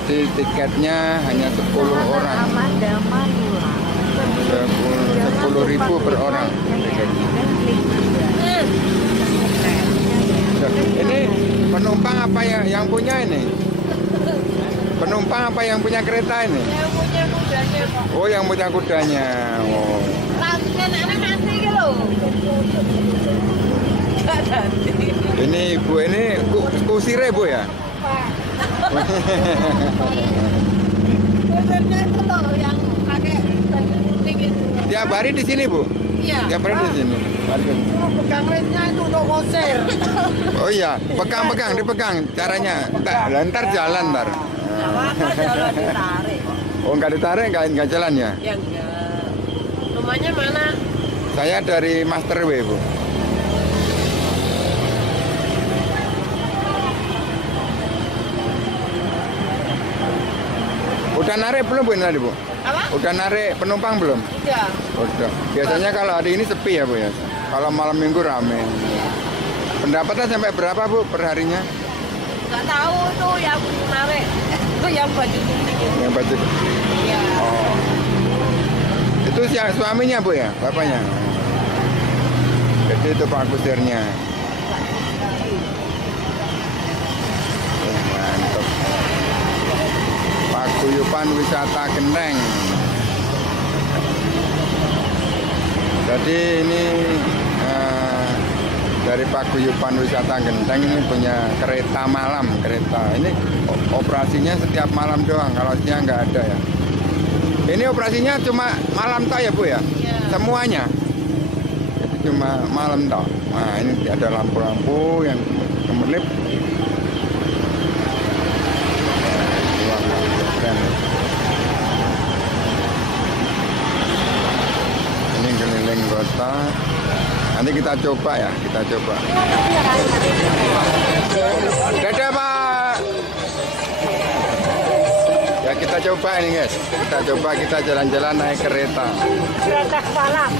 Jadi tiketnya hanya 10 orang. 10.000 per orang tiketnya. Ini penumpang apa yang punya ini? Penumpang apa yang punya kereta ini? Yang punya kudanya, Pak. Oh, yang punya kudanya. Oh. Anak-anak nanti gitu. Ini ibu ini kusire bu ya? Motornya itu loh yang pakai baju putih itu. Tiap hari di sini bu? Iya. Tiap hari di sini. Pegang remnya itu untuk konser. Oh iya, pegang-pegang, dipegang caranya. Ntar jalan ntar. Apa jalan ditarik? Oh nggak ditarik, nggak jalan ya? Ya enggak. Rumahnya mana? Saya dari Master W bu. Udah narik belum bu ini tadi bu? Apa? Udah narik penumpang belum? Udah. Udah. Biasanya kalau hari ini sepi ya bu ya? Kalau malam minggu rame. Pendapatan sampai berapa bu per harinya? Nggak tahu tuh yang narik. Itu yang baju putih itu. Yang baju. Iya. Oh. Itu suaminya bu ya? Bapaknya? Jadi itu pak kusirnya. Mantap. Paguyuban wisata Genteng. Jadi ini dari Paguyuban wisata Genteng ini punya kereta malam. Kereta ini operasinya setiap malam doang. Kalau siang nggak ada ya. Ini operasinya cuma malam toh ya bu ya? Iya. Semuanya. Jadi cuma malam toh. Nah ini ada lampu-lampu yang kemelip. Ini keliling kota. Nanti kita coba ya, kita coba. Dadah Pak. Ya kita coba ini guys. Kita coba kita jalan-jalan naik kereta. Kereta malam.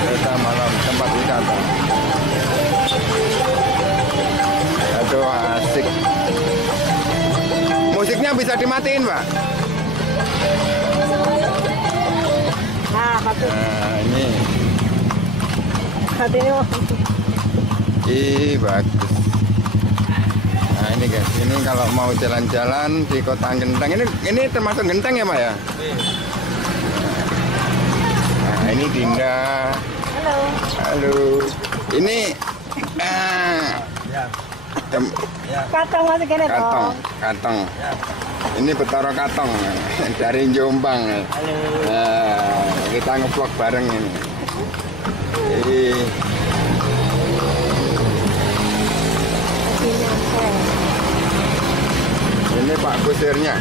Kereta malam tempat wisata. Aduh asik. Musiknya bisa dimatiin Pak. Nah ini. Ih bagus. Nah ini guys, ini kalau mau jalan-jalan di kota Genteng, ini termasuk Genteng ya Pak ya? Nah ini Dinda. Halo. Halo. Ini Katong masih kene Katong, Katong. Ini Betara Katong dari Jombang. Halo. Nah, kita ngevlog bareng ini. Ini Pak kusirnya.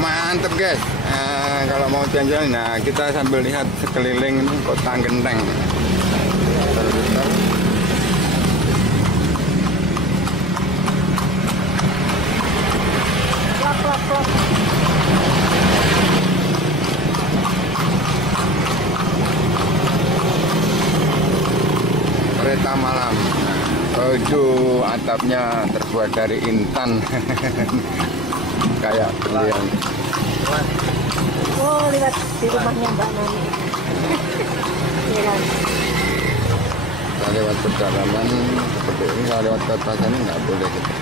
Mantep guys. Kalau mau jalan-jalan, nah kita sambil lihat sekeliling ini kota Genteng. Kereta malam. Aduh, atapnya terbuat dari intan. kayak belian. Oh, lewat di rumahnya Mbak Nani. Iya kan? Kita lewat perjalanan seperti ini, kalau lewat kota sana nggak boleh gitu.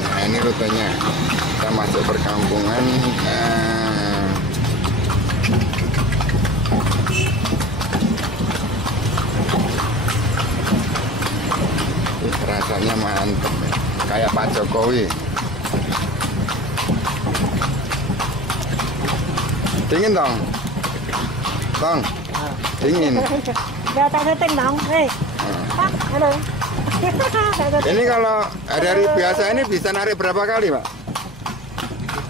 Nah, ini rutenya. Kita masuk perkampungan. Rasanya mantep ya. Kayak Pak Jokowi. Dingin dong, dingin. Udah tak setting dong, Pak, halo. Ini kalau hari-hari biasa ini bisa narik berapa kali, Pak?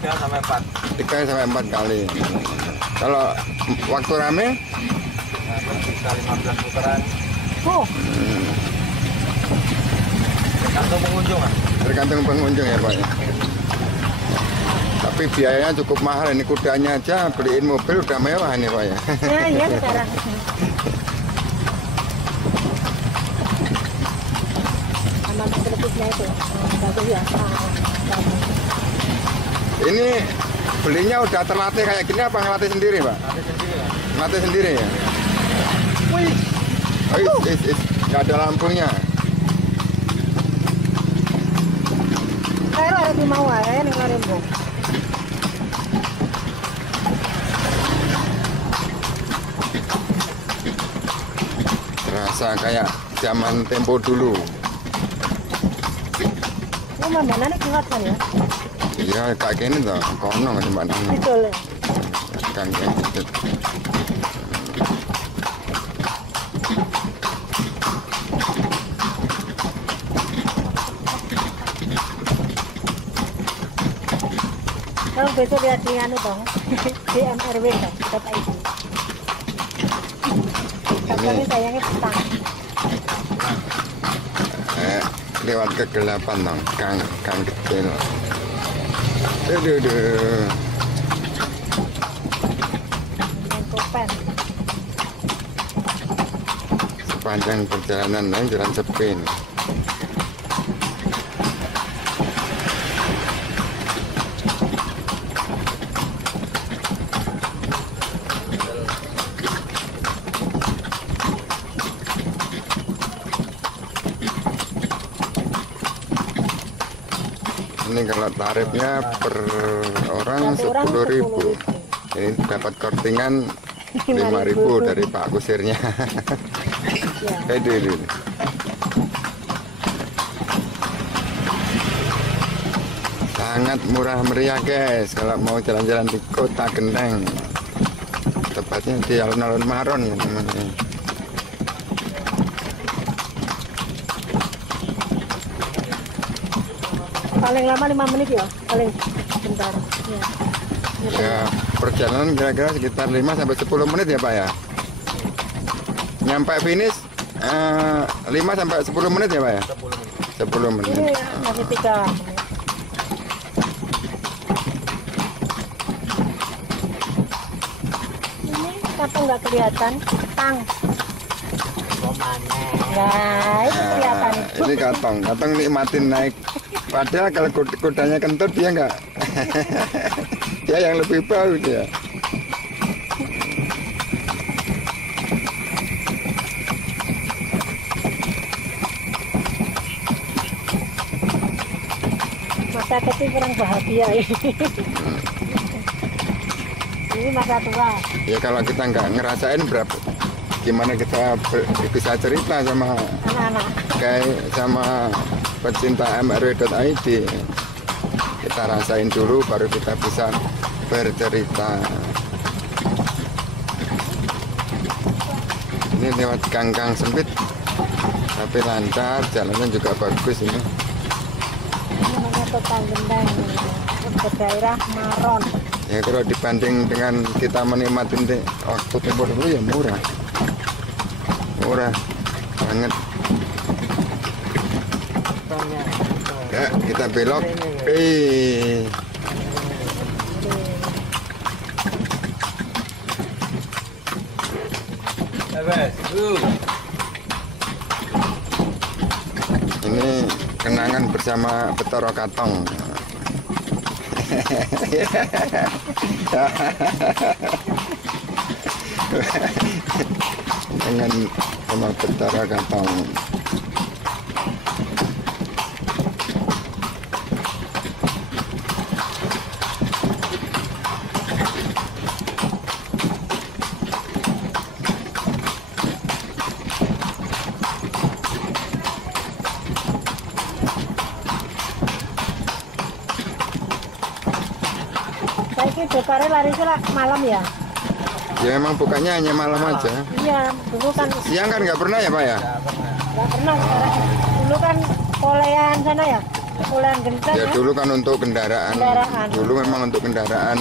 3 sampai 4. 3 sampai 4 kali. Kalau waktu rame? Bisa 15 putaran. Oh, Tergantung pengunjung, Mas. Tergantung pengunjung ya, Pak. Tapi biayanya cukup mahal. Ini kudanya aja beliin mobil udah mewah nih, Pak ya. ya iya sekarang. Sama televisinya itu, bagus ya. Ini belinya udah terlatih kayak gini apa ngelatih sendiri, Pak? Nanti sendiri, Mas. Ngelatih sendiri ya? Wih, Oh, nggak ada lampunya. saya harus mau ya nih Rimbo. Rasa kayak zaman tempo dulu. Ini Mbak Nani kuat kan ya? Iya, kayak gini tuh, kono kan Mbak Nani. Betul ya. Kan kayak gitu. Kalau besok lihat di anu dong, di MRW dong, kata itu. Tapi sayangnya petang. Lewat kegelapan dong, kang kecil. Aduh. Dengan kopen. Sepanjang perjalanan lain jalan sepi nih. Ini kalau tarifnya per orang 10.000. Ini dapat kortingan 5.000 dari Pak Kusirnya. Ya. Ini. Sangat murah meriah guys kalau mau jalan-jalan di Kota Gendeng. Tepatnya di alun-alun Maron ya namanya. Paling lama 5 menit ya, paling bentar. Ya. Ya, perjalanan kira-kira sekitar 5 sampai 10 menit ya Pak ya. Nyampe finish 5 sampai 10 menit ya Pak ya. 10 menit. Ini masih 3 menit. Ini apa nggak kelihatan? Tang. Nah, itu kelihatan. Ini katong nikmatin naik. Padahal kalau kudanya kentut dia enggak. Dia yang lebih bau dia. Masa kecil kurang bahagia ini. Ini masa tua. Ya kalau kita nggak ngerasain berapa, gimana kita bisa cerita sama Anak-anak. kayak sama pecinta MRW.id. Kita rasain dulu baru kita bisa bercerita. Ini lewat gang-gang sempit tapi lancar, jalannya juga bagus ini. Ini namanya Kota Gendeng, ke daerah Maron. Ya kalau dibanding dengan kita menikmati waktu tempo dulu ya murah banget. Ya kita belok. Wes, Ini kenangan bersama Betoro Katong. Dengan sama Betoro Katong. Saya bukarnya larisnya lah malam ya. Ya memang bukannya hanya malam aja. Iya, dulu kan Siang kan nggak pernah ya Pak ya? nggak pernah. Dulu kan polean sana ya, polean gentar Ya ya. dulu kan untuk kendaraan. Kendaraan. Dulu memang untuk kendaraan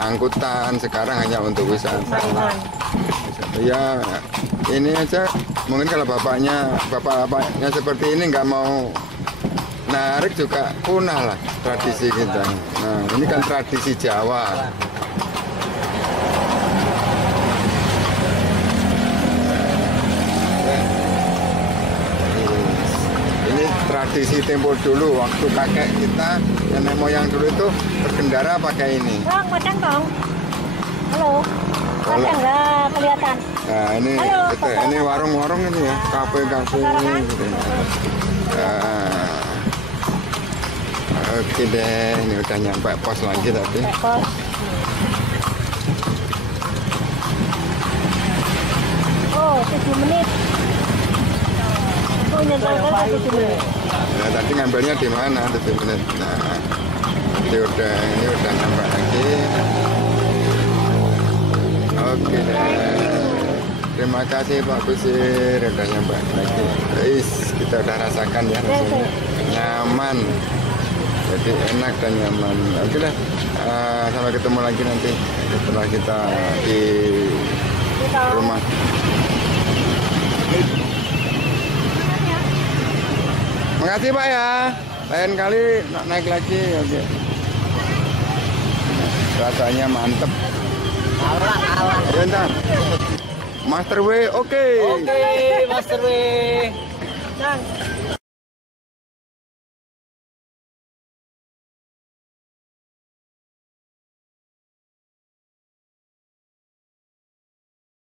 angkutan, sekarang hanya untuk wisata. Mainan. Ya ini aja mungkin kalau bapak-bapaknya seperti ini nggak mau narik juga punah lah tradisi kita. Nah ini kan tradisi Jawa. Ini tradisi tempo dulu waktu kakek kita nenek moyang dulu itu berkendara pakai ini. Bang, madang dong. Halo. Madang nggak kelihatan. Nah ini Halo, itu, ini warung-warung ini ya, kafe-kafe ini gitu. Nah, oke deh, ini udah nyampe pos lagi tadi. Pos. Oh, 7 menit. Oh, nyentuhnya 7 menit. Nah, tadi ngambilnya di mana? 7 menit. Nah, ini udah nyampe lagi. Oke deh. Terima kasih Pak Kusir, udah nyampe lagi. Kita udah rasakan ya rasanya. Nyaman. Jadi enak dan nyaman. Oke lah. Sampai ketemu lagi nanti setelah kita di rumah. Makasih Pak ya. Lain kali naik lagi. Oke. Rasanya mantep. Ya entar. Master W, oke. Oke, Master W. Bang,